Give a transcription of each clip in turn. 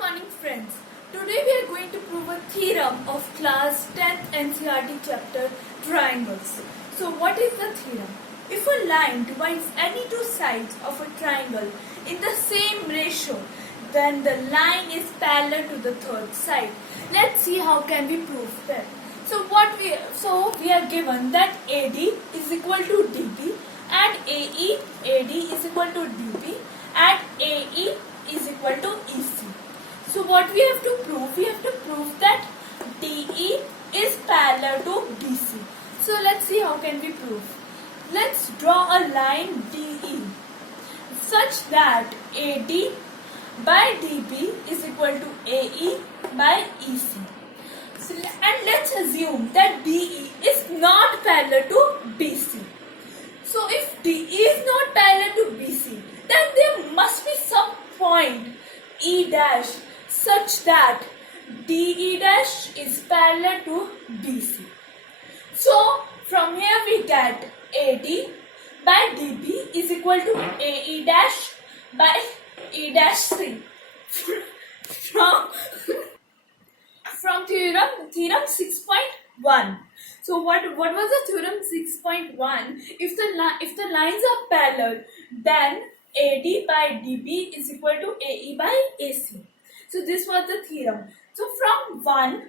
morning friends. Today we are going to prove a theorem of class 10th NCERT chapter triangles. So what is the theorem? If a line divides any two sides of a triangle in the same ratio, then the line is parallel to the third side. Let's see how can we prove that. So we are given that AD is equal to DB and AD is equal to DB and AE is equal to EC. So what we have to prove? We have to prove that DE is parallel to BC. So let's see how can we prove. Let's draw a line DE such that AD by DB is equal to AE by EC. So, and let's assume that DE is not parallel to BC. So if DE is not parallel to BC, then there must be some point E dash such that DE dash is parallel to BC. So from here we get AD by DB is equal to AE dash by E dash C. From theorem 6.1. So what was the theorem 6.1? If the lines are parallel, then AD by DB is equal to AE by AC. So this was the theorem. So from 1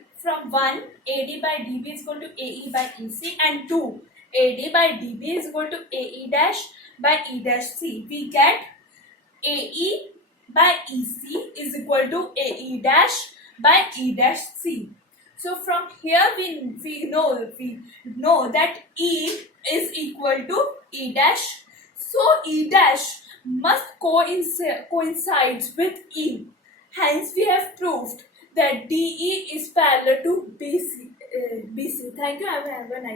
AD by DB is equal to AE by EC, and 2 AD by DB is equal to AE dash by E dash C. We get AE by EC is equal to AE dash by E dash C. So from here we know that E is equal to E dash. So E dash must coincides with E. Hence we have proved that DE is parallel to BC. Thank you. Have a nice day.